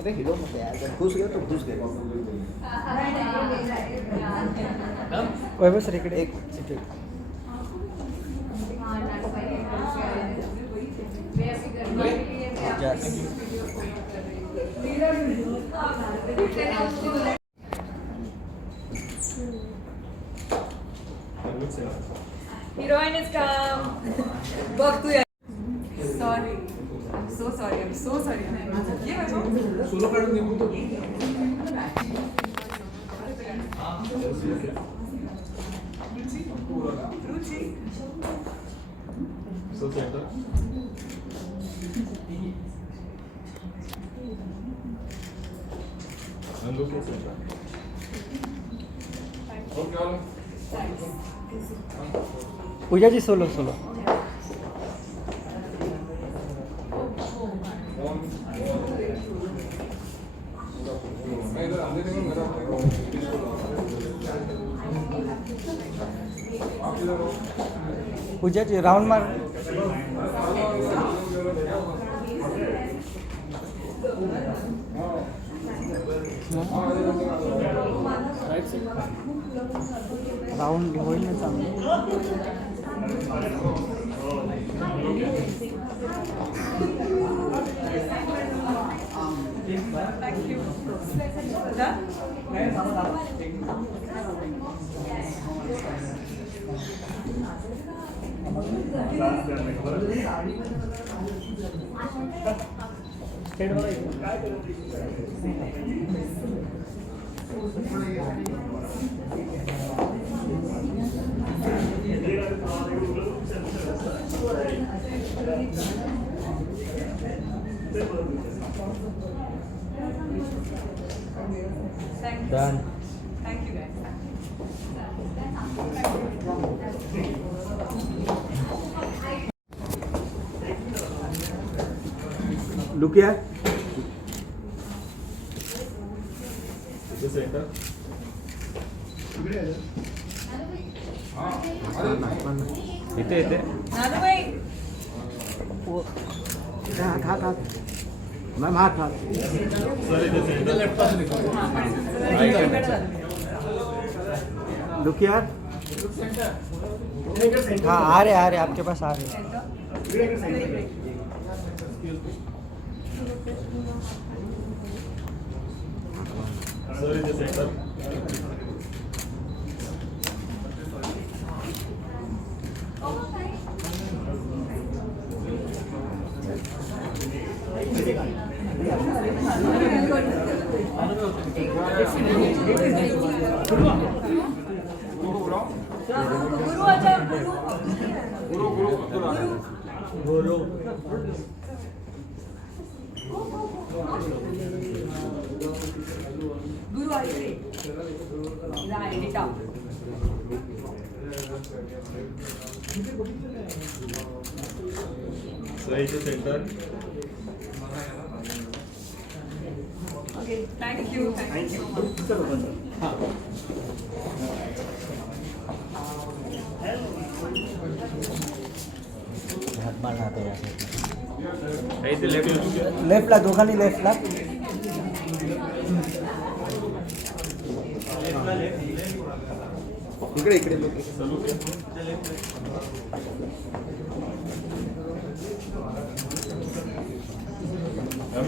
अरे हिलो मत यार, जब घुस गए तो घुस गए. वैभव सर इकडे एक इथे. Heroine is come. बघ तू या. Sorry. I'm so sorry. I'm so sorry. ये बघ. सोलो काढून निघू तो. Ruchi. So center. And look at center. Okay, all. Pooja ji solo solo. Pooja ji round मार. राउंड होईल ना चांगलं. Thank you. Done. Thank you guys. Look here. The center. इथे इथे. नानूबाई. हात हात हात. मॅम हात हात. Sorry, the center. Left pass Look here. हाँ आ रहे आपके पास आ रहे. Sorry, the center. गुरु आजा गुरु. गुरु आहे. इला एडिटा. Sorry, the center. Okay. Thank you. Thank you so much. हात मारला आता या. Right, the left. लेफ्टला दोघांनी लेफ्टला. इकडे इकडे look.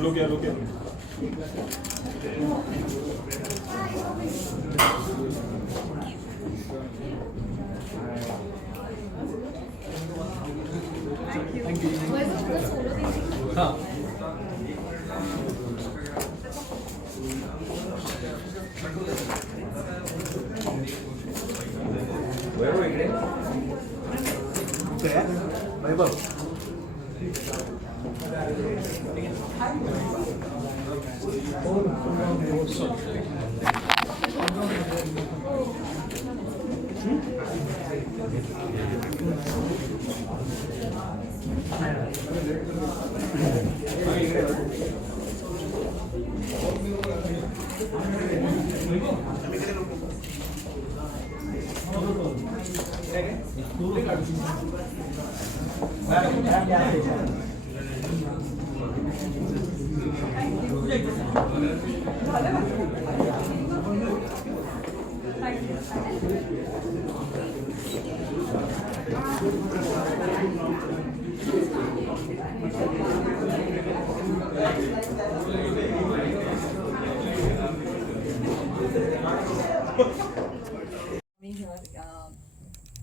Look here, look here. हाँ. वैभव इकडे. इकडे वैभव. Thank you.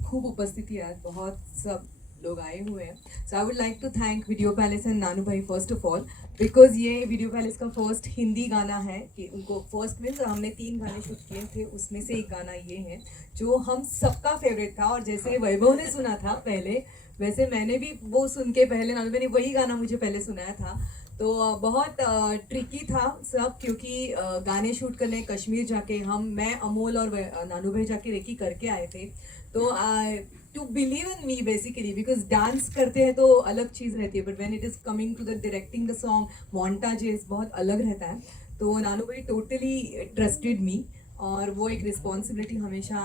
खूब उपस्थिति है, बहुत सब लोग आए हुए हैं. So I would like to thank Video Palace and Nanu भाई फर्स्ट ऑफ ऑल, बिकॉज ये वीडियो पैलेस का फर्स्ट हिंदी गाना है कि उनको फर्स्ट मीन्स हमने 3 गाने शूट किए थे, उसमें से एक गाना ये है जो हम सबका फेवरेट था. और जैसे वैभव ने सुना था पहले, वैसे मैंने भी वो सुन के पहले नानू भाई ने वही गाना मुझे पहले सुनाया था. तो बहुत ट्रिकी था सब, क्योंकि गाने शूट करने कश्मीर जाके मैं अमोल और नानू भाई जाके रेकी करके आए थे. तो to believe in me basically, because dance करते हैं तो अलग चीज़ रहती है, but when it is coming to the directing the song montages बहुत अलग रहता है. तो नानू भाई टोटली ट्रस्टेड मी, और वो एक रिस्पॉन्सिबिलिटी हमेशा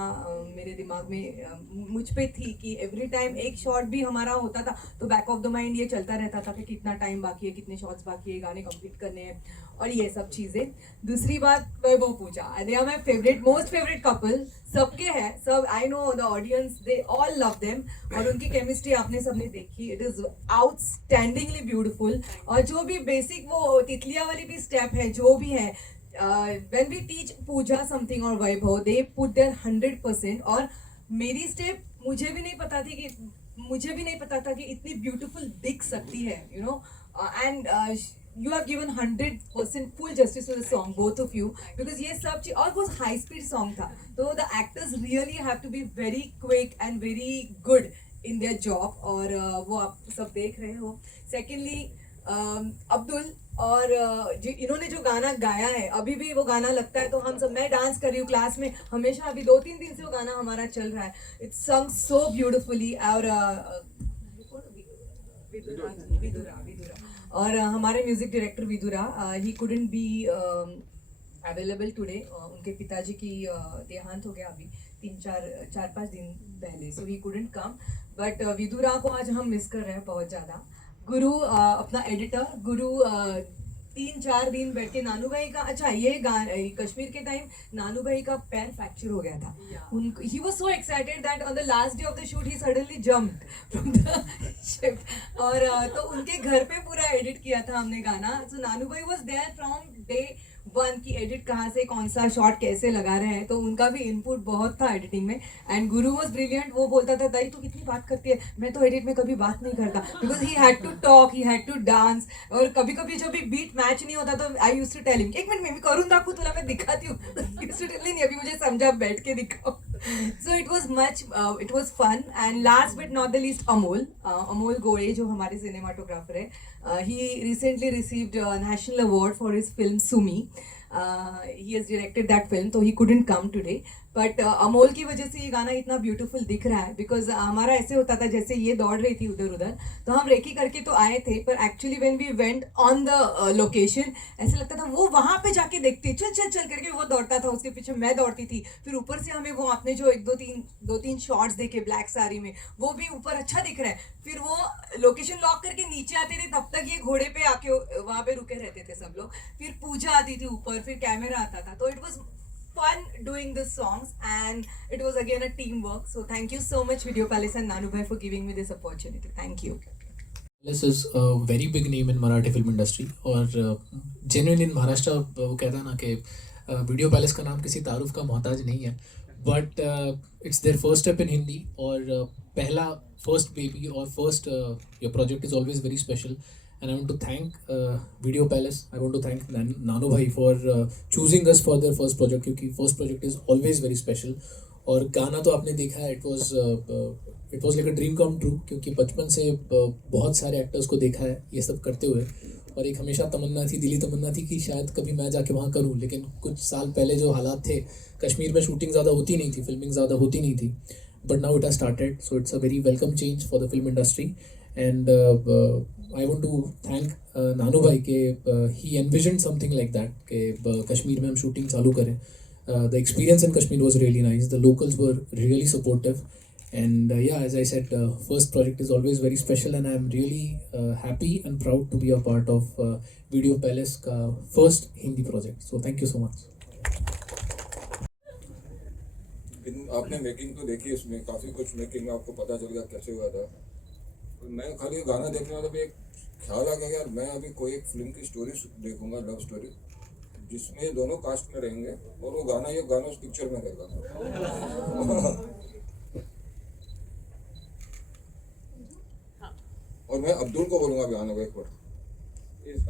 मेरे दिमाग में मुझ पे थी कि एवरी टाइम एक शॉट भी हमारा होता था तो बैक ऑफ द माइंड ये चलता रहता था कि कितना टाइम बाकी है, कितने शॉट्स बाकी है, गाने कंप्लीट करने हैं और ये सब चीज़ें. दूसरी बात Vaibhav Pooja, they are my favourite most favourite couple, सबके हैं सब. I know the audience, they all love them, और उनकी केमिस्ट्री आपने सबने देखी. It is outstandingly beautiful. और जो भी बेसिक वो तितलिया वाली भी स्टेप है, जो भी है, when we teach Pooja something or Vaibhav, they put their 100%. और मेरी स्टेप मुझे भी नहीं पता था कि इतनी ब्यूटीफुल दिख सकती है, you know. And you have given 100% full justice to the song, both of you, because ये सब चीज, और वो high speed song था, तो the actors really have to be very quick and very good in their job, और वो आप सब देख रहे हो. Secondly, अब्दुल और जो इन्होंने जो गाना गाया है, अभी भी वो गाना लगता है तो हम सब, मैं डांस कर रही हूँ क्लास में हमेशा, अभी 2-3 दिन से वो गाना हमारा चल रहा है. It's song so beautifully. और विदुरा और हमारे music director Vidura, he couldn't be available today. उनके पिताजी की देहांत हो गया अभी 4-5 दिन पहले, so he couldn't come. But Vidura को आज हम मिस कर रहे हैं बहुत ज़्यादा. गुरु अपना एडिटर गुरु 3-4 दिन बैठ के नानू भाई का, अच्छा ये कश्मीर के टाइम नानू भाई का पैर फ्रैक्चर हो गया था. He was so excited that on the last day of the shoot he suddenly jumped from the ship. और तो उनके घर पे पूरा एडिट किया था हमने गाना. सो नानू भाई वाज देयर फ्रॉम डे 1 की एडिट कहाँ से कौन सा शॉट कैसे लगा रहे हैं, तो उनका भी इनपुट बहुत था एडिटिंग में. And Guru was brilliant. वो बोलता था दाई तू कितनी बात करती है, मैं तो एडिट में कभी बात नहीं करता, because he had to talk, he had to dance. और कभी कभी जब भी बीट मैच नहीं होता तो I used to tell him, एक मिनट मैं भी करूँ दाखू तुला, मैं दिखाती हूँ. यूज्ड टू टेल, नहीं अभी मुझे समझा, बैठ के दिखाओ. So it was fun. And last but not the least Amol Gode, जो हमारे सिनेमाटोग्राफर है. He recently received national award for his film Sumi. He has directed that film, so he couldn't come today. But Amol की वजह से ये गाना इतना ब्यूटीफुल दिख रहा है, बिकॉज हमारा ऐसे होता था जैसे ये दौड़ रही थी उधर उधर, तो हम रेकी करके तो आए थे, पर actually when we went on the location ऐसे लगता था वो वहाँ पे जाके देखते, चल चल चल करके वो दौड़ता था, उसके पीछे मैं दौड़ती थी. फिर ऊपर से हमें वो आपने जो 1-2-3 शॉट्स देखे ब्लैक साड़ी में, वो भी ऊपर अच्छा दिख रहा है. फिर वो लोकेशन लॉक करके नीचे आते थे, तब तक ये घोड़े पे आके वहाँ पे रुके रहते थे सब लोग. फिर पूजा आती थी ऊपर, फिर कैमरा आता था. तो it was fun doing the songs, and it was again a teamwork. So thank you so much Video Palace and Nanu bhai for giving me this opportunity. Thank you. This is a very big name in Marathi film industry, और genuine in Maharashtra वो कहता है ना कि video palace का नाम किसी तारुफ का मोहताज नहीं है, but it's their first step in Hindi, और पहला फर्स्ट बेबी और first your project is always very special. And I want to thank Video Palace. I want to thank Nanu Bhai for choosing us for their first project, क्योंकि first project is always very special. और गाना तो आपने देखा है, it was like a dream come true, क्योंकि बचपन से बहुत सारे एक्टर्स को देखा है ये सब करते हुए, और एक हमेशा तमन्ना थी, दिली तमन्ना थी कि शायद कभी मैं जाके वहाँ करूँ. लेकिन कुछ साल पहले जो हालात थे, कश्मीर में शूटिंग ज़्यादा होती नहीं थी, फिल्मिंग ज़्यादा होती नहीं थी, but now it has started. So it's a very welcome change for the film industry. And I want to thank नानू भाई के he envisioned something like that कि कश्मीर में हम शूटिंग चालू करें. The experience in Kashmir was really nice. The locals were really supportive, And yeah, as I said, first project is always very special, and I'm really happy and proud to be a part of Video Palace का first Hindi project. So thank you so much. आपने making तो देखी, इसमें काफ़ी कुछ making में आपको पता चल गया कैसे हुआ था। तो मैं खाली गाना देखने वाला भी एक ख्याल आ गया यार, मैं अभी कोई एक फिल्म की स्टोरी देखूंगा, लव स्टोरी, जिसमें ये दोनों कास्ट में रहेंगे और वो गाना ये गाना उस पिक्चर में रहेगा। और मैं अब्दुल को बोलूँगा अभी आने को एक बार,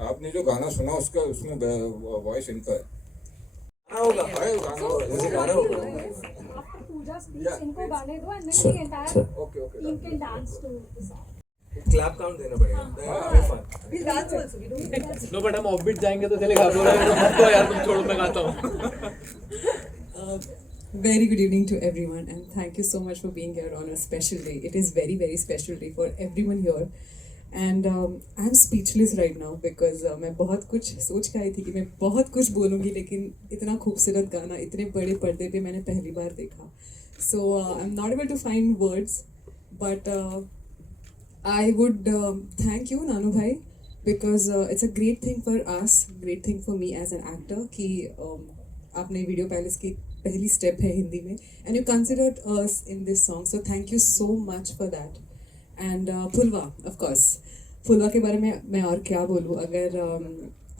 आपने जो गाना सुना उसका उसमें वॉइस इनका है। Pooja speaks, इनको गाने दो and then the entire team can dance to the song. Clap count देना पड़ेगा। We'll dance also. We don't dance. No but हम ऑफबीट जाएंगे तो चलेगा। आप बोलो यार तुम छोड़ो, मैं गाता हूँ। Very good evening to everyone, and thank you so much for being here on a special day. It is very, very special day for everyone here. And I'm speechless right now because मैं बहुत कुछ सोच के आई थी कि मैं बहुत कुछ बोलूँगी, लेकिन इतना खूबसूरत गाना इतने बड़े पर्दे पे मैंने पहली बार देखा. So I'm not able to find words, but I would thank you, Nanu bhai, because it's a great thing for us, great thing for me as an actor कि आपने वीडियो पैलेस की पहली स्टेप है हिंदी में, and you considered us in this song, so thank you so much for that. And फुलवा, of course, फुलवा के बारे में मैं और क्या बोलूँ, अगर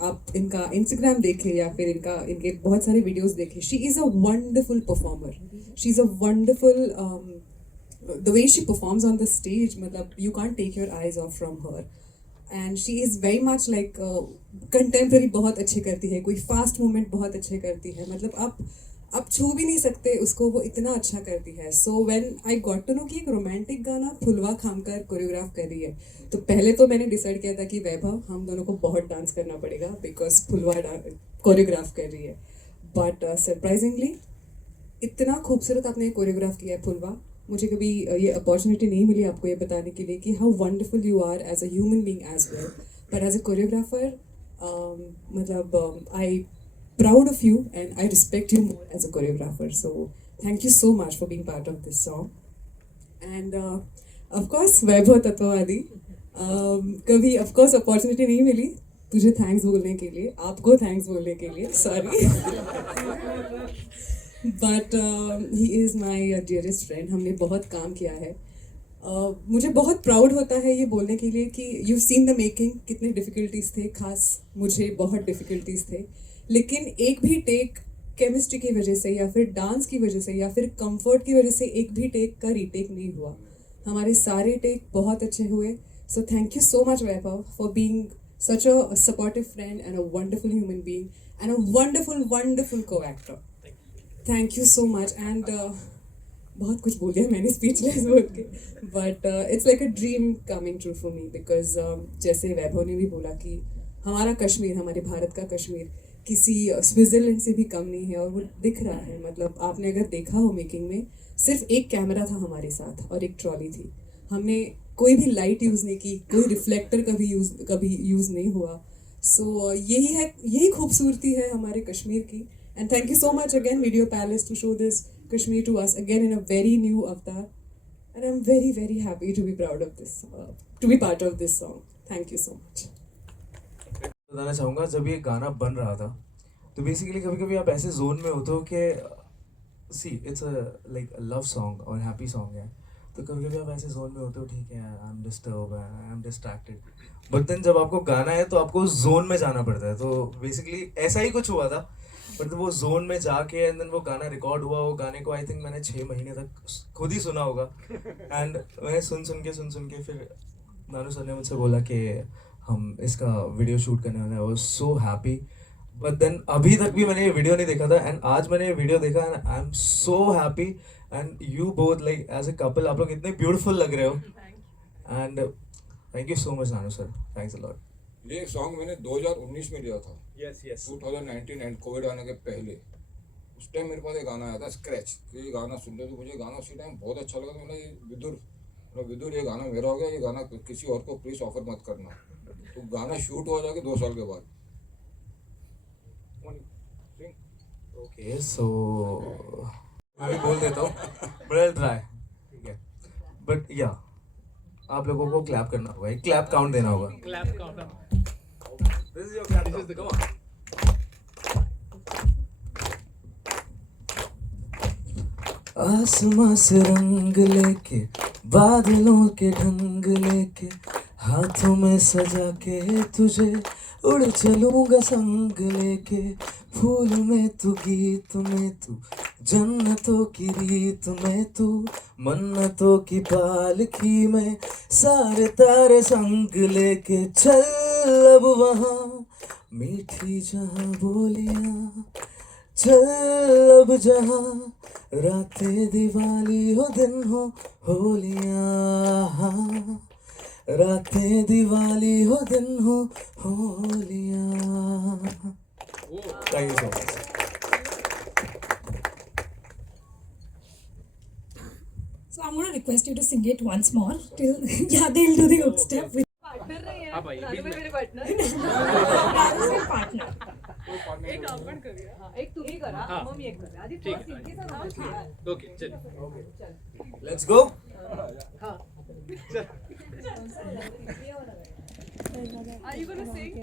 आप इनका इंस्टाग्राम देखें या फिर इनके बहुत सारे वीडियोस देखें, she is a wonderful performer, she is a wonderful the way she performs on the stage, मतलब you can't take your eyes off from her. And she is very much like contemporary बहुत अच्छे करती है, कोई fast movement बहुत अच्छे करती है, मतलब आप छू भी नहीं सकते उसको, वो इतना अच्छा करती है. So when I got to know कि एक रोमांटिक गाना फुलवा खामकर कोरियोग्राफ कर रही है, तो पहले तो मैंने डिसाइड किया था कि वैभव हम दोनों को बहुत डांस करना पड़ेगा बिकॉज फुलवा कोरियोग्राफ कर रही है. बट सरप्राइजिंगली इतना खूबसूरत आपने कोरियोग्राफ किया है फुलवा. मुझे कभी ये अपॉर्चुनिटी नहीं मिली आपको ये बताने के लिए कि how wonderful you are as a human being as well, but as a choreographer मतलब I proud of you and I respect you more as a choreographer. So thank you so much for being part of this song. And of course वैभव तत्ववादी, कभी of course opportunity नहीं मिली तुझे thanks बोलने के लिए, आपको thanks बोलने के लिए, sorry. But he is my dearest friend. हमने बहुत काम किया है. मुझे बहुत प्राउड होता है ये बोलने के लिए कि यू सीन द मेकिंग, कितने डिफ़िकल्टीज़ थे, खास मुझे बहुत डिफ़िकल्टीज़ थे, लेकिन एक भी टेक केमिस्ट्री की वजह से या फिर डांस की वजह से या फिर कंफर्ट की वजह से एक भी टेक का रीटेक नहीं हुआ. हमारे सारे टेक बहुत अच्छे हुए. So thank you so much Vaibhav for being such a supportive friend and a wonderful human being and a wonderful co-actor. Thank you so much. And बहुत कुछ बोल दिया मैंने स्पीचलेस बोल के, but it's like a dream coming true for me because जैसे वैभव ने भी बोला कि हमारा कश्मीर, हमारे भारत का कश्मीर किसी स्विट्ज़रलैंड से भी कम नहीं है, और वो दिख रहा है. मतलब आपने अगर देखा हो मेकिंग में, सिर्फ एक कैमरा था हमारे साथ और एक ट्रॉली थी. हमने कोई भी लाइट यूज़ नहीं की, कोई रिफ्लेक्टर कभी यूज़ नहीं हुआ. सो यही खूबसूरती है हमारे कश्मीर की. And thank you so much again video palace to show this Kashmir to us again in a very new avatar, and I'm very, very happy to be proud of this, to be part of this song. Thank you so much. बताना चाहूँगा, जब ये गाना बन रहा था तो basically कभी कभी आप ऐसे जोन में होते हो कि see it's like love song और हैप्पी सॉन्ग है, तो कभी कभी आप ऐसे जोन में होते हो, ठीक है I am disturb, I am distracted, but then जब आपको गाना है तो आपको जोन में जाना पड़ता है. तो बेसिकली ऐसा ही कुछ हुआ था, बट वो जोन में जाके एंड देन वो गाना रिकॉर्ड हुआ. वो गाने को आई थिंक मैंने 6 महीने तक खुद ही सुना होगा, एंड मैंने सुन के फिर नानू सर ने मुझसे बोला कि हम इसका वीडियो शूट करने वाले हैं. I was so happy. But then अभी तक भी मैंने ये वीडियो नहीं देखा था, एंड आज मैंने ये वीडियो देखा and I am so happy. And you both like as a couple, आप लोग इतने ब्यूटीफुल लग रहे हो, and thank you so much Nanu sir, thanks a lot. ये सॉन्ग मैंने 2019 में लिया था. यस 2019 एंड कोविड आने के पहले. उस टाइम मेरे पास एक गाना आया था स्क्रैच, ये गाना सुनते तो मुझे गाना उसी टाइम बहुत अच्छा लगा. तो मैंने विदुर ये गाना मेरा हो गया, ये गाना किसी और को प्लीज़ ऑफर मत करना. तो गाना शूट हुआ जाके 2 साल के बाद. ओके, सो मैं भी बोल देता हूँ, बट आई विल ट्राई. ठीक है, बट या आप लोगों को क्लैप करना होगा, एक क्लैप काउंट देना होगा. Clap count. This is your clap. This is the come on. आसमां से रंग लेके, बादलों के ढंग लेके, हाथों में सजा के तुझे उड़ चलूंगा संग लेके. फूल में तू, गीत में तू, जन्नतों की रीत में तू, मन्नतों की पालकी में सारे तारे संग लेके. चल अब वहाँ मीठी जहाँ बोलियाँ, चल अब जहाँ रातें दिवाली हो दिन हो होलियाँ, रातें दिवाली हो दिन हो होलियाँ. Thank you so much. So I'm going to request you to sing it once more. Till yeah, they'll do the hook step with मेरे पार्टनर Raju's partner. एक आपण करूया. एक तुम्ही करा मग मी एक करूया. आधी first इतके सांगा. Okay, चल. Let's go. Are you gonna sing?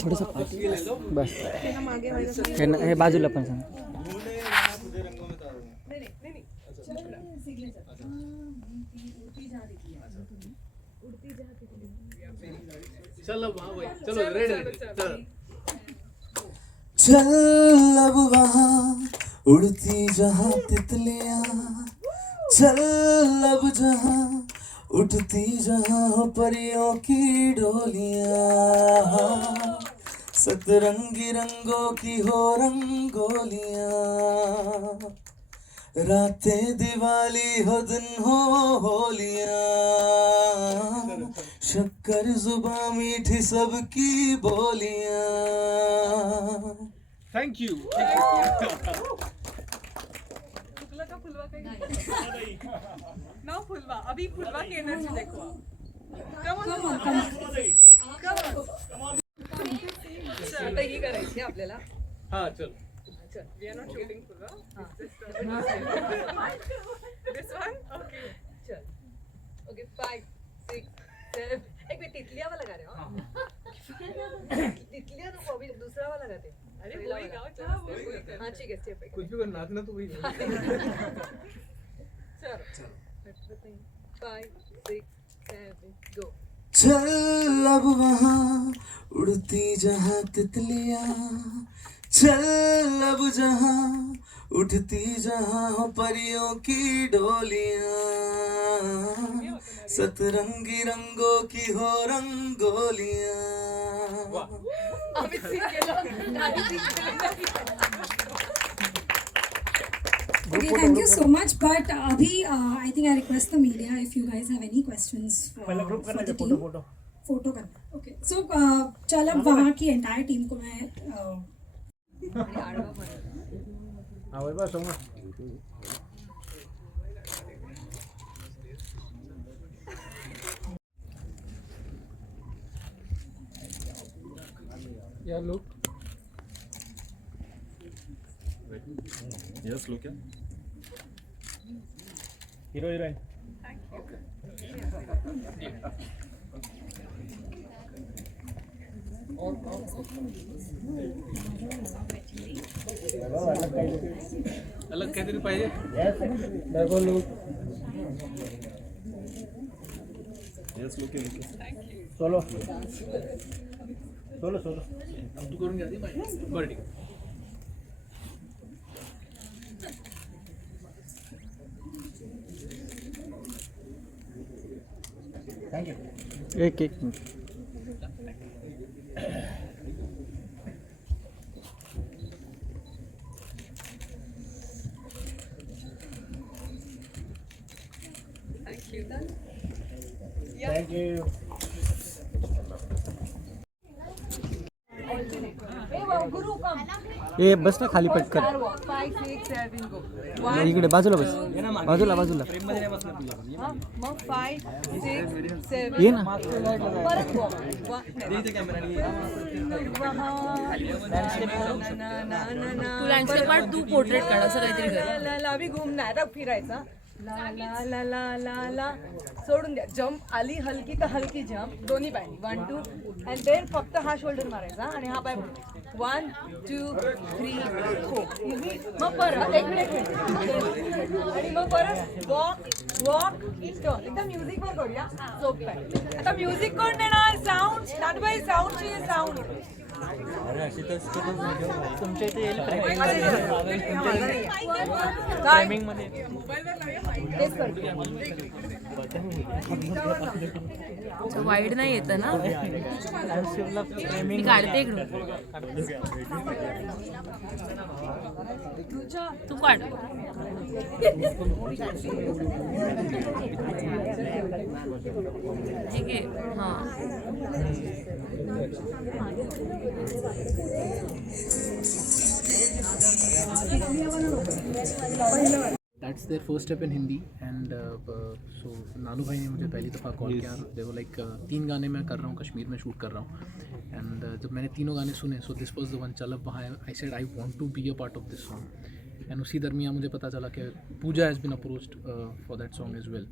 थोडंसं बस हे बाजूला पण सांग. चलो हाँ भाई, चलो रेडी. चल अब वहाँ उड़ती जहाँ तितलियाँ, चल अब जहाँ उठती जहाँ हो परियों की डोलियाँ, सतरंगी रंगों की हो रंगोलियाँ, रातें दिवाली हो दिन हो होलियाँ, शक्कर जुबां मीठी सबकी बोलियाँ. Thank you. फुलवा का फुलवा काही ना फुलवा अभी फुलवा की एनर्जी देखो. आता ही करायची आपल्याला. हाँ चल. We are not shooting फुलवा. This one? Okay. चल. Okay, 5, 6, 7. एक मिनट तितलिया वाला गा रहे हो. तितलिया नको अभी दूसरा वाला गाते. अरे वही गाओ चलो. हाँ ठीक है स्टेप पे. कुछ भी कर नाचना तो वही. चलो. 5, 6, 7, go. चल अब वहाँ उड़ती जहाँ तितलियाँ, चल अब जहाँ उठती जहाँ हो परियों की डोलियाँ, सतरंगी रंगों की हो रंगोलियाँ. अभी सीख Okay, thank you so much. But Abhi, I think I request the media if you guys have any questions for the team. Photo करना. Okay. So चल अब वहाँ की entire team को मैं Yeah, look. Yes, look. Hero heroine. अलग काहीतरी पाहिजे. Double look. Yes, look. Solo solo solo. तू करून घ्या ती माहिती. बरं ठीक आहे. थँक्यू. एक एक मिनिट. थँक्यू. ए बस ना खाली पटकन. 5, 6, 7, go. इकडे बाजूला बस. बाजूला बाजूला. मग 5, 6, 7. ये ना. परत go. तू लँडस्केप काढ, तू पोर्ट्रेट काढ, असं काहीतरी कर. अभी घुमणार फिरायचा. ला ला ला ला ला ला सोडून द्या. जम्प आली हलकी तर हलकी जम्प, दोन्ही पायनी 1 2 अँड देन फक्त हा शोल्डर मारायचा आणि हा पाय 1 2 3 4 इझी. मग परत एक मिनिट आणि मग परत वॉक वॉक टर्न. एकदा म्युझिक वर करूया. सोप आहे. आता म्युझिक कोण देणार? साऊंड. नानूबाई साऊंड चाहिए. साऊंड तुमच्या इथे येईल टायमिंगमध्ये वाईड नाही येतं ना. मी काढते इकडून. तू काढ. ठीक आहे. हां that's their first step in Hindi and so Nanu भाई ने मुझे पहली दफ़ा कॉल किया. दे वर लाइक 3 गाने मैं कर रहा हूँ, कश्मीर में शूट कर रहा हूँ. एंड जब मैंने तीनों गाने सुने, so this was the one Chal. वहाँ I said I want to be a part of this song. And उसी दरमियान मुझे पता चला कि Pooja has been approached for that song as well.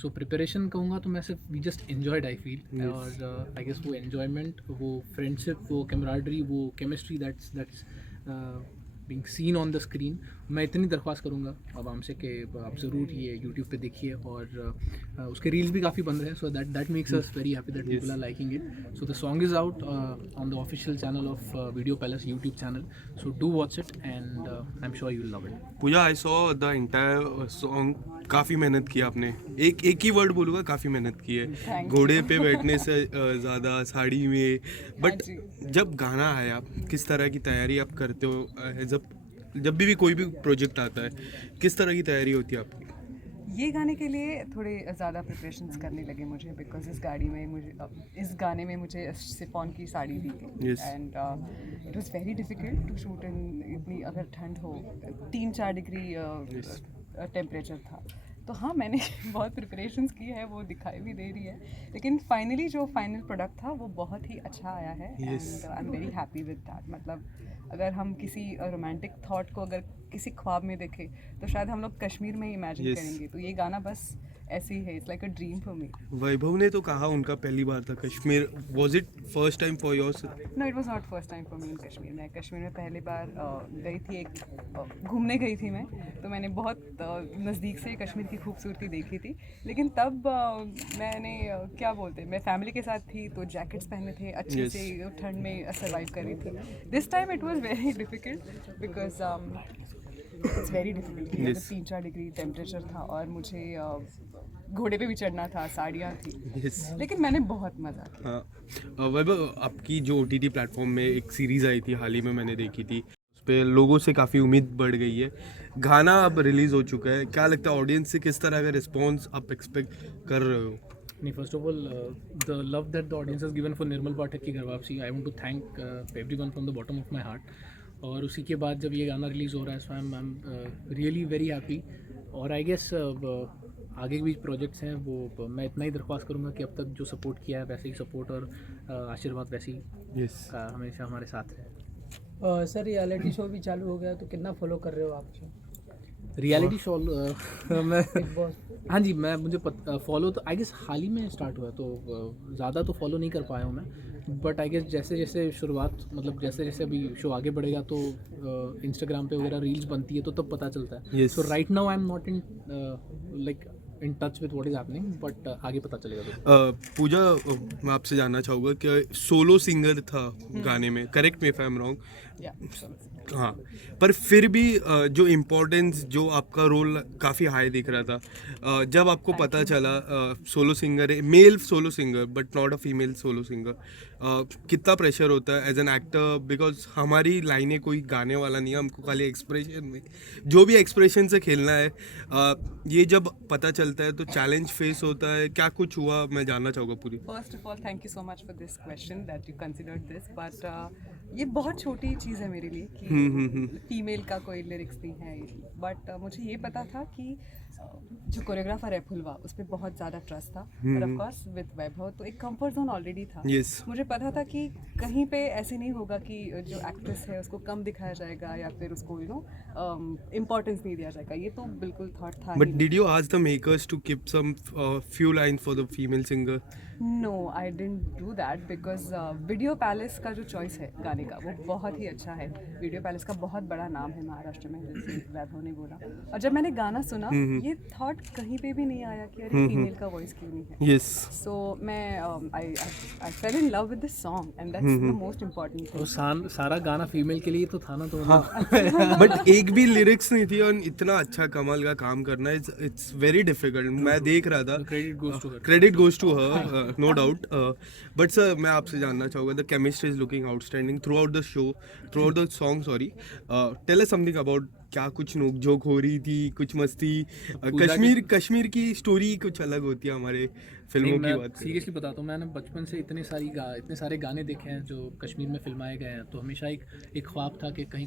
So preparation कहूँगा तो मैं सिर्फ we just enjoyed I feel. और आई गेस वो एन्जॉयमेंट, वो फ्रेंडशिप, वो कैमराडरी, वो chemistry that's being seen on the screen. मैं इतनी दरख्वास्त करूँगा आवाम से कि आप ज़रूर ये यूट्यूब पे देखिए. और उसके रील्स भी काफ़ी बन रहे हैं. So that makes us very happy that people are liking it. So the song is out on the official channel of video palace YouTube channel. So do watch it and I am sure you will love it. Pooja, I saw the entire song. काफ़ी मेहनत की आपने. एक ही word बोलूँगा, काफ़ी मेहनत की है. घोड़े पे बैठने से ज़्यादा साड़ी में. बट जब गाना आया, किस तरह की तैयारी आप करते हो? जब भी कोई भी प्रोजेक्ट आता है, किस तरह की तैयारी होती है आपकी? ये गाने के लिए थोड़े ज़्यादा प्रिपरेशंस करने लगे मुझे, बिकॉज इस गाने में मुझे शिफॉन की साड़ी दी थी. And it was very difficult to shoot in इतनी, अगर ठंड हो 3-4 डिग्री टेम्परेचर था. तो हाँ, मैंने बहुत प्रिपरेशंस की है, वो दिखाई भी दे रही है. लेकिन फाइनली जो फाइनल प्रोडक्ट था वो बहुत ही अच्छा आया है. And I am very happy with that. मतलब अगर हम किसी रोमांटिक थॉट को अगर किसी ख्वाब में देखें तो शायद हम लोग कश्मीर में ही इमेजिन करेंगे. तो ये गाना बस ऐसे ही है. It's like a dream for me. Vaibhav ने तो कहा उनका पहली बार था Kashmir. Was it first time for yours? No, it was not first time for me in Kashmir. मैं कश्मीर में पहली बार गई थी, घूमने गई थी मैं. तो मैंने बहुत नज़दीक से कश्मीर की खूबसूरती देखी थी. लेकिन तब मैंने क्या बोलते, मैं फैमिली के साथ थी तो जैकेट्स पहने थे, अच्छे से ठंड में सर्वाइव कर रही थी. This time it was very difficult because it's very difficult. 3-4 degree temperature था और मुझे घोड़े पे भी चढ़ना था, साड़ियाँ थी. लेकिन मैंने बहुत मज़ा किया. हाँ, वैभव, आपकी जो OTT प्लेटफॉर्म में एक सीरीज़ आई थी हाल ही में, मैंने देखी थी. उस पर लोगों से काफ़ी उम्मीद बढ़ गई है. गाना अब रिलीज़ हो चुका है. क्या लगता है ऑडियंस से किस तरह का रिस्पॉन्स आप एक्सपेक्ट कर रहे हो? नहीं, first of all the love that the audience has given for Nirmal Pathak Ki Ghar Wapsi, I want to thank everyone from the bottom of my heart. और उसी के बाद जब ये गाना रिलीज़ हो रहा है, so I am really very happy. और आई गेस आगे भी प्रोजेक्ट्स हैं, वो मैं इतना ही दरख्वास्त करूँगा कि अब तक जो सपोर्ट किया है वैसे ही सपोर्ट और आशीर्वाद वैसे ही हमेशा हमारे साथ रहे. सर, रियलिटी शो भी चालू हो गया, तो कितना फॉलो कर रहे हो आप? रियलिटी शो मैं हाँ जी, मुझे फॉलो तो आई गेस हाल ही में स्टार्ट हुआ, तो ज़्यादा तो फॉलो नहीं कर पाया हूँ मैं. बट आई गेस जैसे जैसे शुरुआत, मतलब जैसे जैसे अभी शो आगे बढ़ेगा तो इंस्टाग्राम पे वगैरह रील्स बनती है तो तब पता चलता है. So right now I am not in like in touch with what is happening, but आगे पता चलेगा. पूजा, मैं आपसे जानना चाहूँगा कि सोलो सिंगर था गाने में, correct me if I am wrong. हाँ, पर फिर भी जो इम्पोर्टेंस, जो आपका रोल काफ़ी हाई दिख रहा था. जब आपको पता चला सोलो सिंगर है, male solo singer but not a female solo singer, कितना प्रेशर होता है एज एन एक्टर? बिकॉज हमारी लाइनें कोई गाने वाला नहीं है, हमको खाली एक्सप्रेशन में, जो भी एक्सप्रेशन से खेलना है. ये जब पता चलता है तो चैलेंज फेस होता है. क्या कुछ हुआ, मैं जानना चाहूँगा पूरी. First of all thank you so much for this question that you considered this. But ये बहुत छोटी चीज़ है मेरे लिए कि फीमेल का कोई लिरिक्स नहीं है. बट मुझे ये पता था कि जो कोरियोग्राफर है फुलवा, उस पर बहुत ज़्यादा ट्रस्ट था. और ऑफ कोर्स विद वैभव तो एक कंफर्ट जोन ऑलरेडी था. Yes. मुझे पता था कि कहीं पे ऐसे नहीं होगा कि जो एक्ट्रेस है उसको कम दिखाया जाएगा या फिर उसको इम्पोर्टेंस नहीं दिया जाएगा, ये तो बिल्कुल थॉट था but did you ask the makers to keep some few lines for the female singer? No, I didn't do that because video palace का जो चॉइस है गाने का वो बहुत ही अच्छा है। वीडियो पैलेस का बहुत बड़ा नाम है महाराष्ट्र में, जैसे वैभव ने बोला। और जब मैंने गाना सुना ये थॉट कहीं पे भी नहीं आया कि अरे फीमेल का वॉइस क्यों नहीं है। यस, सो मैं I fell in love with this song and that's the most important तो थिंग। सारा गाना फीमेल के लिए तो था ना, तो बट एक भी लिरिक्स नहीं थी और इतना अच्छा कमाल का काम करना इट्स वेरी डिफिकल्ट। मैं देख रहा था, credit goes to her, no doubt. But sir मैं आपसे जानना चाहूँगा, the chemistry is looking outstanding throughout the show, throughout the song, sorry. Tell us something about, क्या कुछ नोक जोक हो रही थी, कुछ मस्ती? कश्मीर की स्टोरी कुछ अलग होती है हमारे फिल्मों की बात। सीरियसली बताता हूँ, मैंने बचपन से इतने सारे गाने देखे हैं जो कश्मीर में फिल्माए गए हैं, तो हमेशा एक ख्वाब था कि कहीं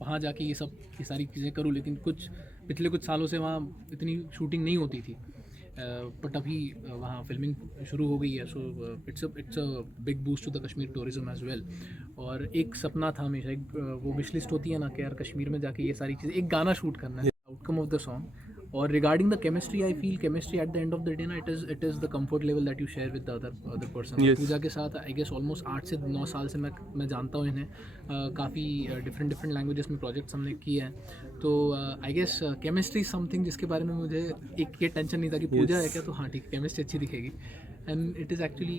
वहाँ जाके ये सारी चीज़ें करूँ। लेकिन पिछले कुछ सालों से वहाँ इतनी शूटिंग नहीं होती थी, बट अभी वहाँ फिल्मिंग शुरू हो गई है। So it's a big boost to the Kashmir tourism as well. और एक सपना था हमेशा, वो विश लिस्ट होती है ना कि यार कश्मीर में जाके ये सारी चीज़ें, एक गाना शूट करना है, आउटकम ऑफ द सॉन्ग। और regarding the chemistry, I feel chemistry at the end of the day ना, it is the comfort level that you share with the other person. Pooja के साथ आई गेस ऑलमोस्ट 8 से 9 साल से मैं जानता हूँ इन्हें। काफ़ी डिफरेंट लैंग्वेजेस में प्रोजेक्ट्स हमने किए हैं, तो आई गेस केमिस्ट्री समथिंग जिसके बारे में मुझे एक ये टेंशन नहीं था कि पूजा है क्या, तो हाँ ठीक, केमिस्ट्री अच्छी दिखेगी। And it is actually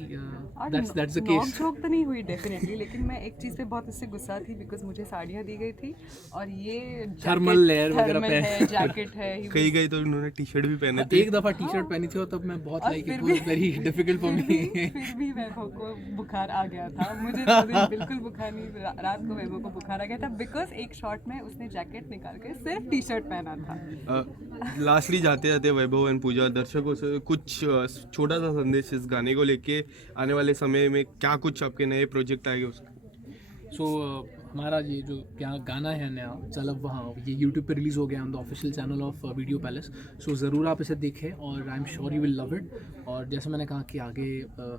that's the case. Joke तो नहीं हुई डेफिनेटली, लेकिन मैं एक चीज़ पे बहुत इससे गुस्सा थी बिकॉज मुझे साड़ियाँ दी गई थी और ये थर्मल लेयर वगैरह है, जैकेट है। कहीं गई तो उन्होंने टी शर्ट भी पहने थे। एक दफ़ा टी शर्ट पहनी थी और तब मैं बहुत like, it was very difficult for me. फिर भी वैभव को बुखार आ गया था, मुझे तो बिल्कुल बुखार नहीं, रात को वैभव को बुखार आ गया था बिकॉज एक शॉट में उसने जैकेट निकाल के सिर्फ टी शर्ट पहना था। लास्टली जाते जाते वैभव एंड पूजा, दर्शकों से कुछ छोटा सा संदेश इस गाने को लेके, आने वाले समय में क्या कुछ आपके नए प्रोजेक्ट आएंगे उसके? सो हमारा ये जो क्या गाना है नया चल अब वहाँ, ये यूट्यूब पे रिलीज़ हो गया on the official channel of video Palace. So ज़रूर आप इसे देखें और I am sure you will love it. और जैसे मैंने कहा कि आगे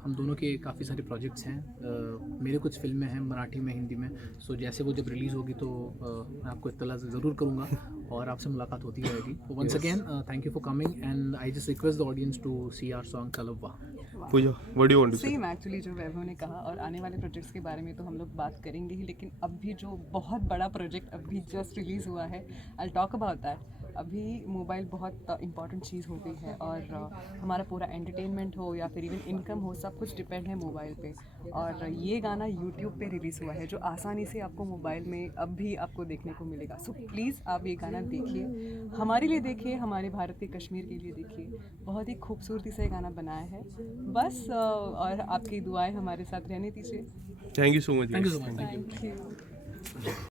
हम दोनों के काफ़ी सारे प्रोजेक्ट्स हैं। मेरे कुछ फिल्में हैं मराठी में, हिंदी में। सो जैसे वो जब रिलीज़ होगी तो मैं आपको इत्तला ज़रूर करूँगा और आपसे मुलाकात होती रहेगी। तो once again thank you for coming and I just request the audience to see our song Chal Ab Wahan. Pooja, what do you want to say? Same actually जो वैभव ने कहा, और आने वाले प्रोजेक्ट्स के बारे में तो हम लोग बात करेंगे ही, लेकिन अभी जो बहुत बड़ा प्रोजेक्ट अभी जस्ट रिलीज़ हुआ है, आई टॉक अबाउट दैट। अभी मोबाइल बहुत इंपॉर्टेंट चीज़ हो गई है और हमारा पूरा एंटरटेनमेंट हो या फिर इवन इनकम हो, सब कुछ डिपेंड है मोबाइल पे। और ये गाना यूट्यूब पे रिलीज़ हुआ है जो आसानी से आपको मोबाइल में अब भी आपको देखने को मिलेगा। सो प्लीज़ आप ये गाना देखिए, हमारे लिए देखिए, हमारे भारत के कश्मीर के लिए देखिए। बहुत ही खूबसूरती से गाना बनाया है बस, और आपकी दुआएं हमारे साथ रहने दीजिए। Thank you so much. Thank you so much. Thank you.